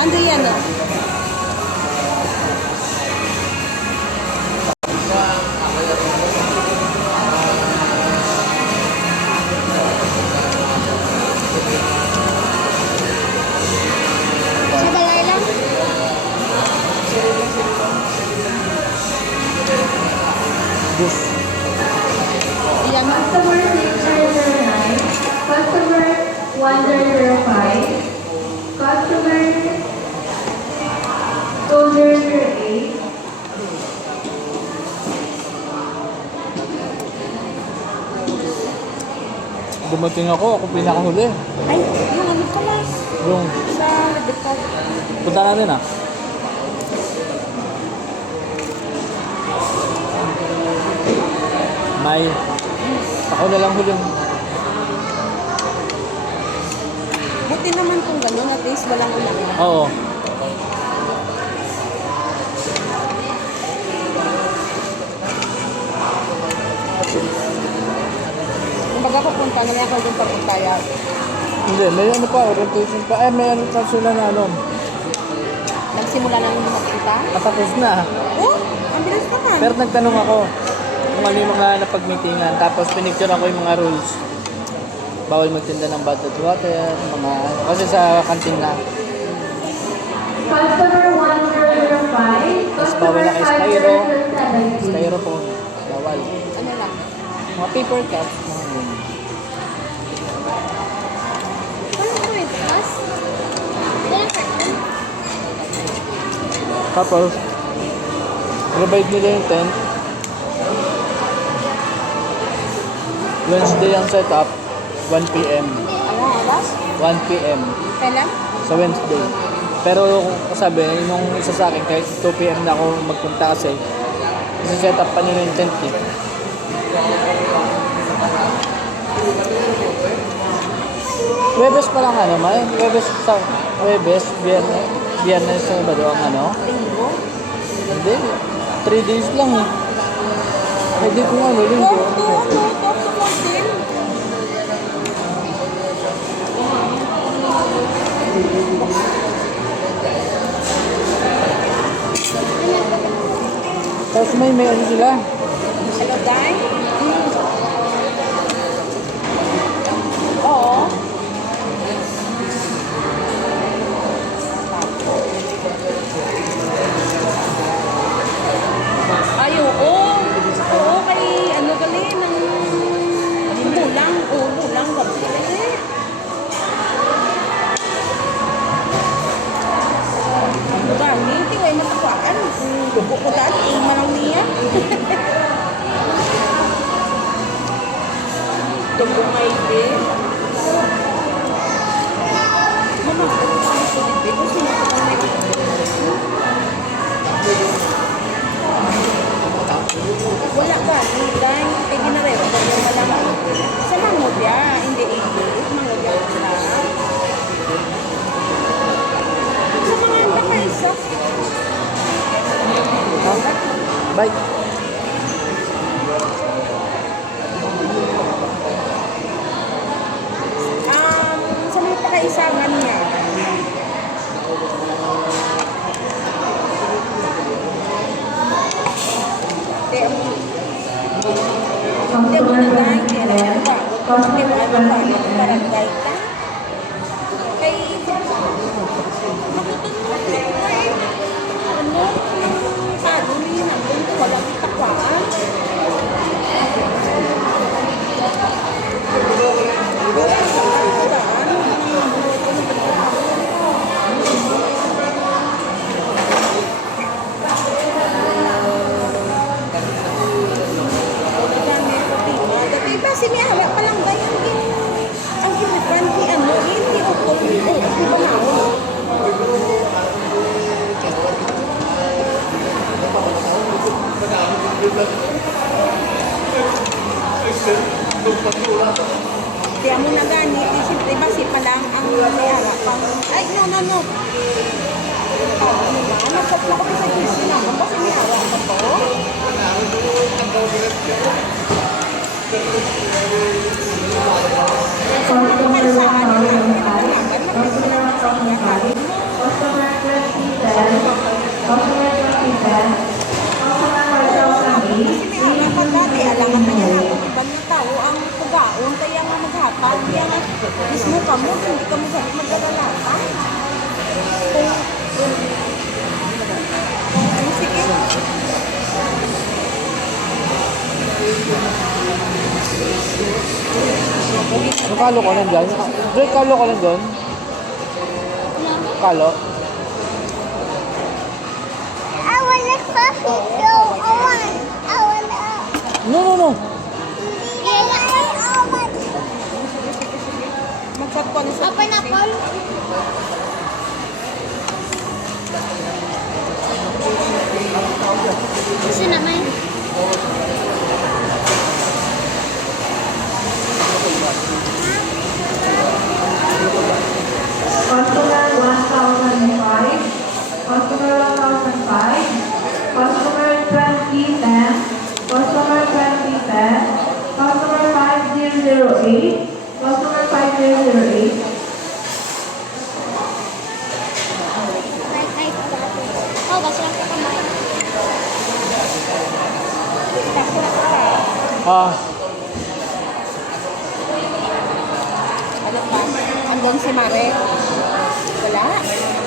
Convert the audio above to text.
Ando yan o. Sa balay lang? Bus. Yan. Customer 6009, customer 1005, customer 2008. Dumating ako pinakahuli. Ay, yung ano pala. Yung Sa Rebecca. punta natin ah. May ako na lang huli. Buti naman kung gano'n, at least walang ulang. Oo. Kumbaga pupunta na lang ako dun papunta yan. Hindi, may ano pa, orientation pa. May ano pa sila na ano. Nagsimula na nung mapunta. Natapos na. Oh, ang bilis naman. Pero nagtanong ako kung ano yung mga napag-meetingan. Tapos pinicture ako yung mga rules. Bawal magtinda ng bottled water, mga kasi sa kantin na. Customer 1005, Tapos bawal na kay Styro. 70. Styrofoam. Bawal. Ano lang. Mga paper cups. Mga ganun. Ano ito eh? Mas? Tapos, provide nila yung tent. Wednesday ang setup, 1 p.m. Anong oras? 1 p.m. Kailan? sa Wednesday. Pero sabi, nung isa sa akin, kahit 2 p.m. na ako magpunta kasi set up pa nila yung tent eh. Webes pa lang ano, may Webes sa Webes, Biyernes sa Sabado ang ano? Linggo? Hindi, 3 days lang eh. Hindi kung ano, linggo. 12 to 14. Tapos may ano sila. Hello, guys? Oo. Ay, oo. Oo, kay ano gali, ng bulang. Oo, bulang gabi. Gani, tingay matakwaan. Bukukutan, manang niya. Tungkungay din. Mama, ito sinatungkungay din. Wala ba? Dahil kay ginarero, kaya malaman. Sa mangobya, hindi English. Mangobya na. Sa mga anda ka isa. Ha? Bye. Sa mga pakaisangan niya. Hindi mo na dahil kaya ba? Hindi mo ano ba? Barangay ka? Kay ano? Tado niya nandun ko walang takwaan. Kasi may hawa pa lang ganyan din. Ang ginagawa ni ano, hindi utol dito. Di ba na ako? Kaya mo na gani, siyempre basi pa lang ang may hawa pang, ay no. Ano ba? Nagkapla ko sa GC naman kasi may hawa pa to. Customer 105, customer 105, customer Customer 2010. Customer 4008. Kasi may hanga pa dati, alangan na niya natin ibang na tao ang pag-aon, kaya nga maghapag, kaya nga mismo ka mo, hindi ka mo sabi magkalalatan. Ano sige? Yung kalo ko lang dyan. Dre, kalo ko lang doon. Kalo. I want a coffee, so I want No, no, no. Mag-chat ko na sa Open up all. Gusto naman. Customer 1005. Customer 1005. Customer 2010. Customer 2010. Customer 5008. Customer 5008. Oh, gusto lang ko kumain. Ah, ano pa? Andun si Mare. Wala.